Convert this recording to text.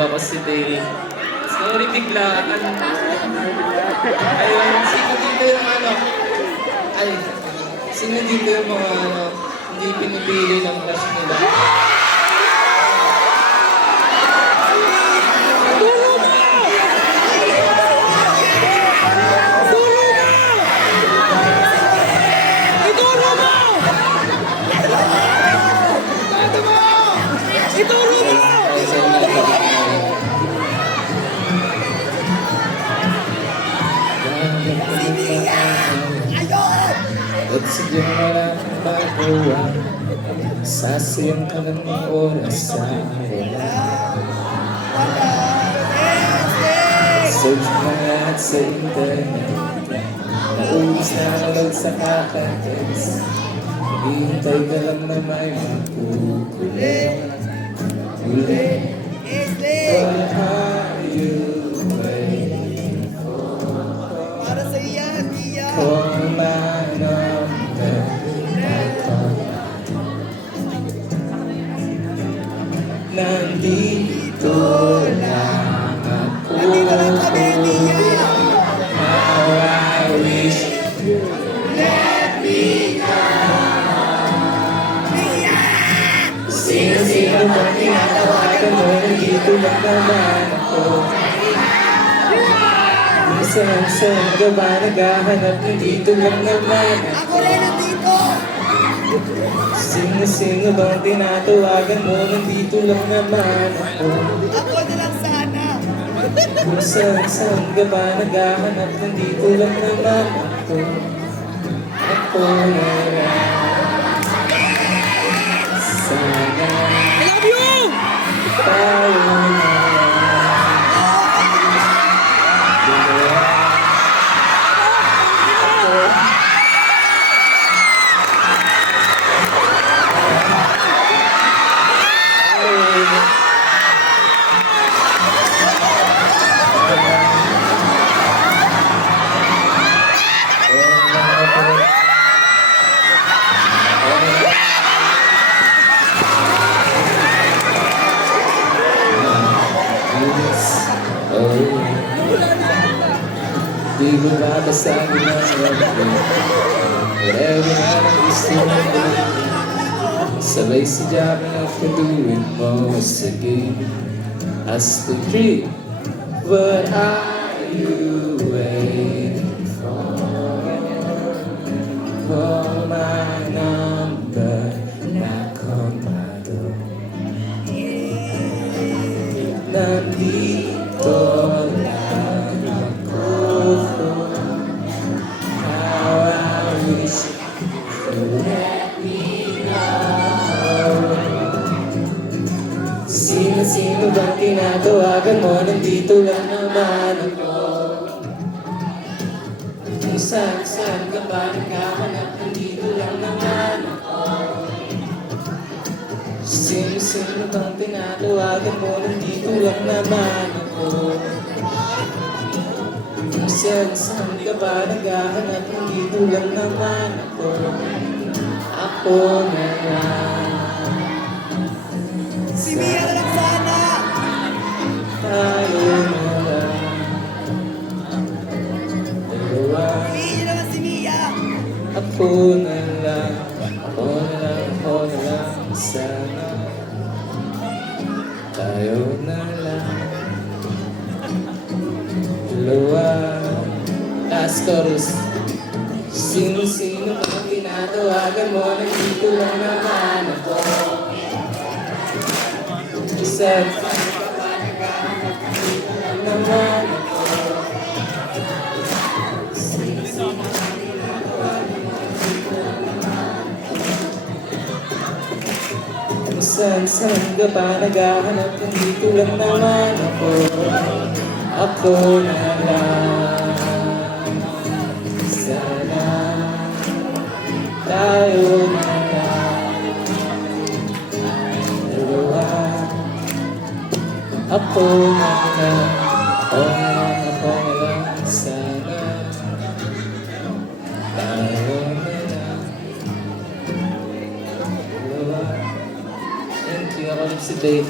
Dalawa ko si Dave. Sorry, biglaan. Ayun, sino dito yung ano? Ay, sino dito yung mga ano, hindi pinipili ng crush nila? At sadyang wala kang magawa, sasayang ka ng oras sa wala. Search mo lahat sa internet, naubos na agad sa kakatext. Hihintay ka lang na may makukulit. What are you waiting for? Para sa iyan, Mia. Call my number. Nandito lang ako. Nandito lang kami, Mia. How I wish you let me come. Mia! Sino-sino bang tinatawagan mo? Nandito lang naman ako. Saan ka ba naghahanap? Nandito lang naman Ako rin nandito. Sino bang tinatawagan mo? Nandito lang naman ako. Ako na lang sana. Kung saan ka ba naghahanap? Nandito lang naman ako. Ako na lang. Sana I love you! tayo na lang. Di ko babasagin ang love. Whatever ang gusto mo gawin, sabay sa ang pagduwin mo. Sige, as the dream. What are you waiting for? Call my number, knock on my door. Nandito lang ako. How I wish you let me know. Sino bang tinatawagan mo? Nandito lang naman ako. Kung saan ka ba naghahanap? Nandito lang naman ako. Sino bang tinatawagan mo? Nandito lang naman ako. Kung saan ka ba naghahanap? Nandito lang naman ako. Ako na lang. Si Mia na lang sana. Tayo na lang. Dalawa. Iiyan naman si Mia. Ako na lang. Ako na lang. Ako na lang. Sana tayo na lang. Dalawa. Last chorus. Sino bang tinatawagan mo? Nandito lang naman ako. Isa naman ako. Kung saan ka pa naghahanap? Nandito lang naman ako. Ako na lang. Sana tayo na lang. Dalawa. Ako na lang. Ako na lang. Sana tayo na lang. Dalawa. Thank you. Ako si Dave.